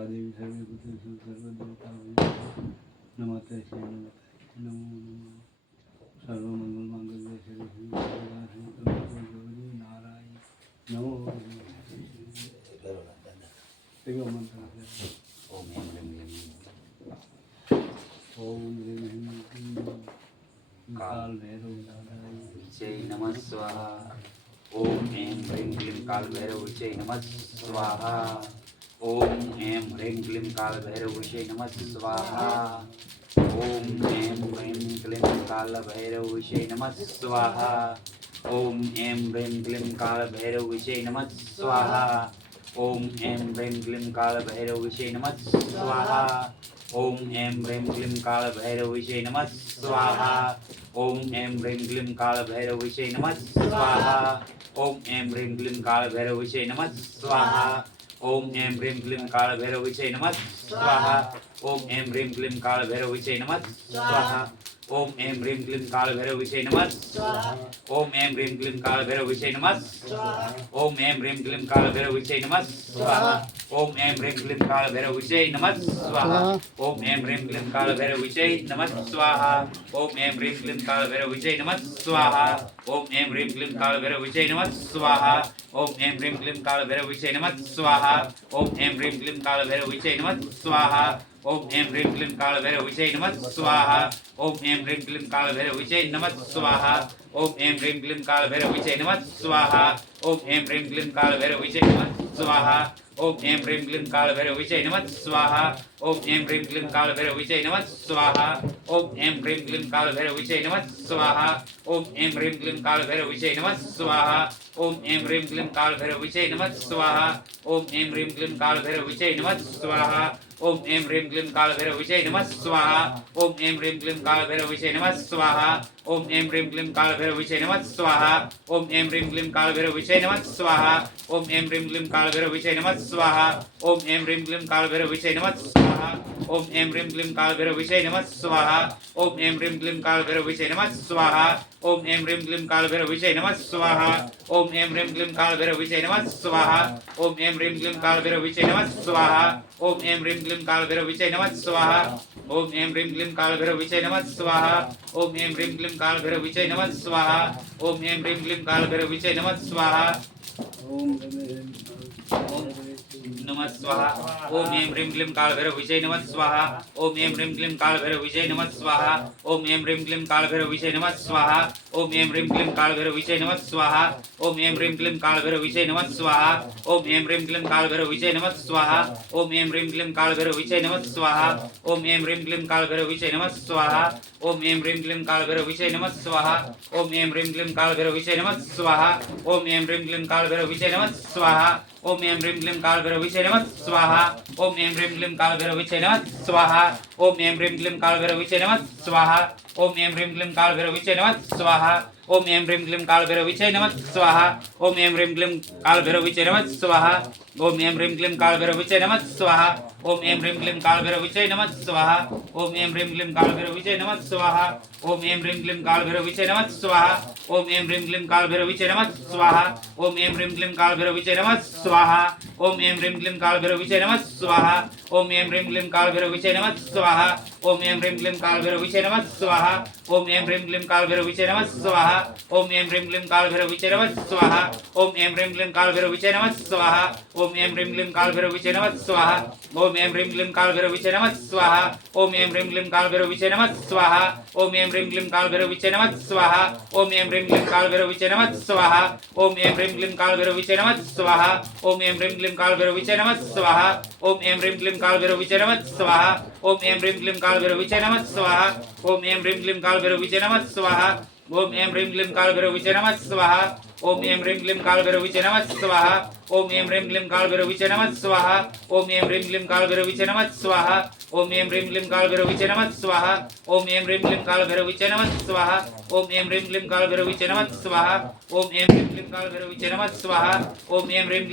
देवी सर्वभूतेषु सर्वदेवताभ्यो नमस्ते श्री नमस्ते नमो नमः सर्वमंगलमांगल्ये शिवे सर्वदा गौरी नारायण नमो देखो मंत्र ओम ह्रीं क्लीं ओम ह्रीं क्लीं काल भैरव विजय नमः स्वाहा। ओम ऐं ह्रीं क्लीं काल भैरव विजय नमः स्वाहा। ओम ऐं ह्रीं क्लीं काल भैरव विजय नमः स्वाहा। ओम ऐं ह्रीं क्लीं काल भैरव विजय नमः स्वाहा। ओम ऐं ह्रीं क्लीं काल भैरव विजय नमः स्वाहा। ओम ऐं ह्रीं क्लीं काल भैरव विजय नमः स्वाहा। ओम ऐं ह्रीं क्लीं काल भैरव विजय नमः स्वाहा। ओम ऐं ह्रीं क्लीं काल भैरव विजय नमः स्वाहा। ओम ऐं ह्रीं क्लीं काल भैरव विजय नमः स्वाहा। ओम ऐं ह्रीं क्लीं काल भैरव विजय नमः स्वाहा। ओम ऐं ह्रीं क्लीं काल भैरव विजय नमः स्वाहा। ओम ऐं ह्रीं क्लीं काल भैरव विजय नमः स्वाहा। ओम ऐं ह्रीं क्लीं काल भैरव विजय नमः स्वाहा। ओम ऐं ह्रीं क्लीं काल भैरव विजय नमः स्वाहा। ओम ऐं ह्रीं क्लीं काल भैरव विजय नमः स्वाहा। ओम ऐं ह्रीं क्लीं काल भैरव विजय नमः स्वाहा। ओम ऐं ह्रीं क्लीं काल भैरव विजय नमः स्वाहा। ओम ऐं ह्रीं क्लीं काल भैरव विजय नमः स्वाहा। ओम ऐं ह्रीं क्लीं काल भैरव विजय नमः स्वाहा। ओम ऐं ह्रीं क्लीं काल भैरव विजय नमः स्वाहा। ओम ऐं ह्रीं क्लीं काल भैरव विजय नमः स्वाहा। ओम ऐं ह्रीं क्लीं काल भैरव विजय नमः स्वाहा। ओम ऐं ह्रीं क्लीं काल भैरव विजय नमः स्वाहा। ओम ऐं ह्रीं क्लीं काल भैरव विजय नमः स्वाहा। ओम ऐं ह्रीं क्लीं काल भैरव विजय नमः स्वाहा। ओम ऐं ह्रीं क्लीं काल भैरव विजय नमः स्वाहा। ओम ऐं ह्रीं क्लीं काल भैरव विजय नमः स्वाहा। ओम ऐं ह्रीं क्लीं काल भैरव विजय नमः स्वाहा। ओम ऐं ह्रीं क्लीं काल भैरव विजय नमः स्वाहा। ओम ऐं ह्रीं क्लीं काल भैरव विजय नमः स्वाहा। ओम ऐं ह्रीं क्लीं काल भैरव विजय नमः स्वाहा। ओम ऐं ह्रीं क्लीं काल भैरव विजय नमः स्वाहा। ओम ऐं ह्रीं क्लीं काल भैरव विजय नमः स्वाहा। ओम ऐं ह्रीं क्लीं काल भैरव विजय नमः स्वाहा। ओम ऐं ह्रीं क्लीं काल भैरव विजय नमः स्वाहा। ओम ऐं ह्रीं क्लीं काल भैरव विजय नमः स्वाहा। ओम ऐं ह्रीं क्लीं काल भैरव विजय नमः स्वाहा। ओम ऐं ह्रीं क्लीं काल भैरव विजय नमः स्वाहा। ओम ऐं ह्रीं क्लीं काल भैरव विजय नमः स्वाहा। ओम ऐं ह्रीं क्लीं काल भैरव विजय नमः स्वाहा। ओम ऐं ह्रीं क्लीं काल भैरव विजय नमः स्वाहा। ओम ऐं ह्रीं क्लीं काल भैरव विजय नमः स्वाहा। ओम ऐं ह्रीं क्लीं काल भैरव विजय नमः स्वाहा। ओम ऐं ह्रीं क्लीं काल भैरव विजय नमः स्वाहा। ओम ऐं ह्रीं क्लीं काल भैरव विजय नमः स्वाहा। नमः स्वाहा। ओम ऐं ह्रीं क्लीं काल भैरव विजय नमः स्वाहा। ओम ऐं ह्रीं क्लीं काल भैरव विजय नमः स्वाहा। ओम ऐं ह्रीं क्लीं काल भैरव विजय नमः स्वाहा। ओम ऐं ह्रीं क्लीं काल भैरव विजय नमः स्वाहा। ओम ऐं ह्रीं क्लीं काल भैरव विजय नमः स्वाहा। ओम ऐं ह्रीं क्लीं काल भैरव विजय नमः स्वाहा। ओम ऐं ह्रीं क्लीं काल भैरव विजय नमः स्वाहा। ओम ऐं ह्रीं क्लीं काल भैरव विजय नमः स्वाहा। ओम ऐं ह्रीं क्लीं काल भैरव विजय नमः स्वाहा। ओम ऐं ह्रीं क्लीं काल भैरव विजय नमः स्वाहा। ओम ऐं ह्रीं क्लीं काल भैरव विजय नमः स्वाहा। ओम ऐं ह्रीं क्लीं काल भैरव विजय नमः स्वाहा। ओम ऐं ह्रीं क्लीं काल भैरव विजय नमः स्वाहा। ओम ऐं ह्रीं क्लीं काल भैरव विजय नमः स्वाहा। ओम ऐं ह्रीं क्लीं काल भैरव विजय नमः स्वाहा। ओम ऐं ह्रीं क्लीं काल भैरव विजय नमः स्वाहा। ओम ऐं ह्रीं क्लीं काल भैरव विजय नमः स्वाहा। ओम ऐं ह्रीं क्लीं काल भैरव विजय नमः स्वाहा। ओम ऐं ह्रीं क्लीं काल भैरव विजय नमः स्वाहा। ओम ऐं ह्रीं क्लीं काल भैरव विजय नमः स्वाहा। ओम ऐं ह्रीं क्लीं काल भैरव विजय नमः स्वाहा। ओम ऐं ह्रीं क्लीं काल भैरव विजय नमः स्वाहा। ओम ऐं ह्रीं क्लीं काल भैरव विजय नमः स्वाहा। ओम ऐं ह्रीं क्लीं काल भैरव विजय नमः स्वाहा। ओम ऐं ह्रीं क्लीं काल भैरव विजय नमः स्वाहा। ओम ऐं ह्रीं क्लीं काल भैरव विजय नमः स्वाहा। ओम ऐं ह्रीं क्लीं काल भैरव विजय नमः स्वाहा। ओम ऐं ह्रीं क्लीं काल भैरव विजय नमः स्वाहा। ओम ऐं ह्रीं क्लीं काल भैरव विजय नमः स्वाहा। ओम ऐं ह्रीं क्लीं काल भैरव विजय नमः स्वाहा। ओम ऐं ह्रीं क्लीं काल भैरव विजय नमः स्वाहा। ओम ऐं ह्रीं क्लीं काल भैरव विजय नमः स्वाहा। ओम ऐं ह्रीं क्लीं काल भैरव विजय नमः स्वाहा। ओम ऐं ह्रीं क्लीं काल भैरव विजय नमः स्वाहा। ओम ऐं ह्रीं क्लीं काल भैरव विजय नमः स्वाहा। ओम ऐं ह्रीं क्लीं काल भैरव विजय नमः स्वाहा। ओम ऐं ह्रीं क्लीं काल भैरव विजय नमः स्वाहा। ओम ऐं ह्रीं क्लीं काल भैरव विजय नमः स्वाहा। ओम ऐं ह्रीं क्लीं काल भैरव विजय नमः स्वाहा। ओम ऐं ह्रीं क्लीं काल भैरव विजय नमः स्वाहा। ओम ऐं ह्रीं क्लीं काल भैरव विजय नमः स्वाहा। ओम ऐं ह्रीं क्लीं काल भैरव विजय नमः स्वाहा। ओम ऐं ह्रीं क्लीं काल भैरव विजय नमः स्वाहा। ओम ऐं ह्रीं क्लीं काल भैरव विजय नमः स्वाहा। ओम ऐं ह्रीं क्लीं काल भैरव विजय नमः स्वाहा। ओम ऐं ह्रीं क्लीं काल भैरव विजय नमः स्वाहा। ओम ऐं ह्रीं क्लीं काल भैरव विजय नमः स्वाहा। ओम ऐं ह्रीं क्लीं काल भैरव विजय नमः स्वाहा। ओम ऐं ह्रीं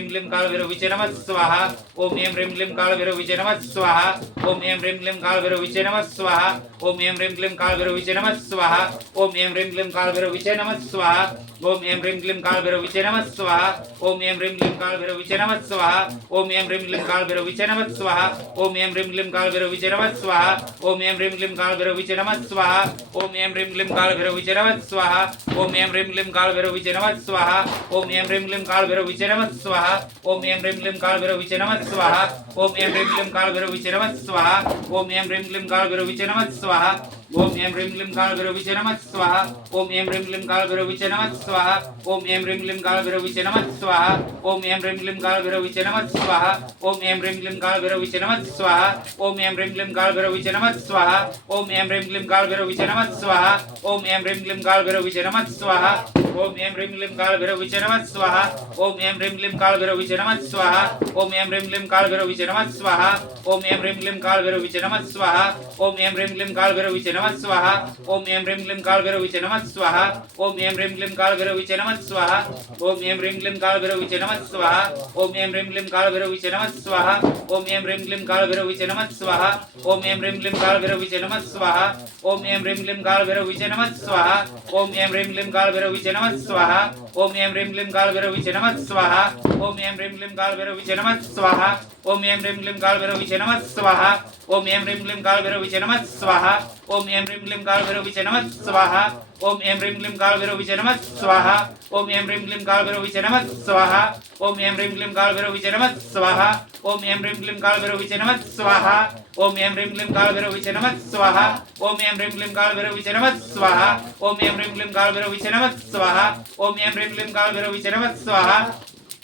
क्लीं काल भैरव विजय नमः स्वाहा। ओम ऐं ह्रीं क्लीं काल भैरव विजय नमः स्वाहा। ओम ऐं ह्रीं क्लीं काल भैरव विजय नमः स्वाहा। ओम ऐं ह्रीं क्लीं काल भैरव विजय नमः स्वाहा। ओम ऐं ह्रीं क्लीं काल भैरव विजय नमः स्वाहा। ओम ऐं ह्रीं क्लीं काल काल भैरवीचे नमः स्वाहा ओम ऐं ह्रीं क्लीं काल भैरवीचे नमः स्वाहा ओम ऐं ह्रीं क्लीं काल भैरवीचे नमः स्वाहा ओम ऐं ह्रीं क्लीं काल भैरवीचे नमः स्वाहा ओम ऐं ह्रीं क्लीं काल भैरवीचे नमः स्वाहा ओम ऐं ह्रीं क्लीं काल भैरवीचे नमः स्वाहा ओम ऐं ह्रीं क्लीं काल भैरवीचे नमः स्वाहा ओम ऐं ह्रीं क्लीं काल भैरवीचे नमः स्वाहा ओम ऐं ह्रीं क्लीं काल भैरवीचे नमः स्वाहा ओम ऐं ह्रीं क्लीं काल भैरवीचे नमः स्वाहा ओम ऐं ह्रीं क्लीं काल भैरवीचे नमः स्वाहा ओम ऐं ह्रीं क्लीं काल भैरवीचे नमः स्वाहा ओम ऐं ह्रीं क्लीं काल भैरवीचे नमः स्वाहा ओम ऐं ह्रीं क्लीं काल भैरवीचे नमः स्वाहा ओम ऐं ह्रीं क्लीं काल भैरवीचे नमः स्वाहा ओम ऐं ह्रीं क्लीं काल भैरवीचे नमः स्वाहा ओम ऐं ह्रीं क्लीं काल भैरवीचे नमः स्वाहा ओम ऐं ह्रीं क्लीं काल भैरवीचे नमः स्वाहा ओम ऐं ह्रीं क्लीं काल भैरवीचे नमः स्वाहा ओम ऐं ह्रीं क्लीं काल भैरवीचे नमः स्वाहा ओम ऐं ह्रीं क्लीं काल भैरवीचे नमः स्वाहा ओम ऐं ह्रीं क्लीं काल भैरवीचे नमः स्वाहा ओम ऐं ह्रीं क्लीं काल भैरवीचे नमः स्वाहा ओम ऐं ह्रीं क्लीं काल भैरवीचे नमः स्वाहा ओम ऐं ह्रीं क्लीं काल भैरवीचे नमः स्वाहा ओम ऐं ह्रीं क्लीं काल भैरवीचे नमः स्वाहा ओम ऐं ह्रीं क्लीं काल भैरवीचे नमः स्वाहा ओम ऐं ह्रीं क्लीं काल भैरवीचे नमः स्वाहा ओम ऐं ह्रीं क्लीं काल भैरवीचे नमः स्वाहा ओम ऐं ह्रीं क्लीं काल भैरवीचे नमः स्वाहा ओम ऐं ह्रीं क्लीं काल भैरवीचे नमः स्वाहा ओम ऐं ह्रीं क्लीं काल भैरवीचे नमः स्वाहा ओम ऐं ह्रीं क्लीं काल भैरवीचे नमः स्वाहा ओम ऐं ह्रीं क्लीं काल भैरवीचे नमः स्वाहा ओम ऐं ह्रीं क्लीं काल भैरवीचे नमः स्वाहा ओम ऐं ह्रीं क्लीं काल भैरवीचे नमः स्वाहा ओम ऐं ह्रीं क्लीं काल भैरवीचे नमः स्वाहा ओम ऐं ह्रीं क्लीं काल भैरवीचे नमः स्वाहा ओम ऐं ह्रीं क्लीं काल भैरवीचे नमः स्वाहा ओम ऐं ह्रीं क्लीं काल भैरवीचे नमः स्वाहा ओम ऐं ह्रीं क्लीं काल भैरवीचे नमः स्वाहा ओम ऐं ह्रीं क्लीं काल भैरवीचे नमः स्वाहा ओम ऐं ह्रीं क्लीं काल भैरवीचे नमः स्वाहा ओम ऐं ह्रीं क्लीं काल भैरवीचे नमः स्वाहा ओम ऐं ह्रीं क्लीं काल भैरवीचे नमः स्वाहा ओम ऐं ह्रीं काल नमः स्वाहा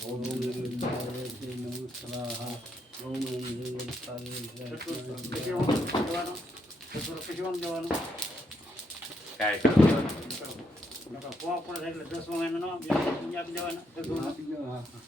ओम ऐं ह्रीं काल काय करू પોવા પડે એટલે 10 મહિનાનો આપી દેવાના હા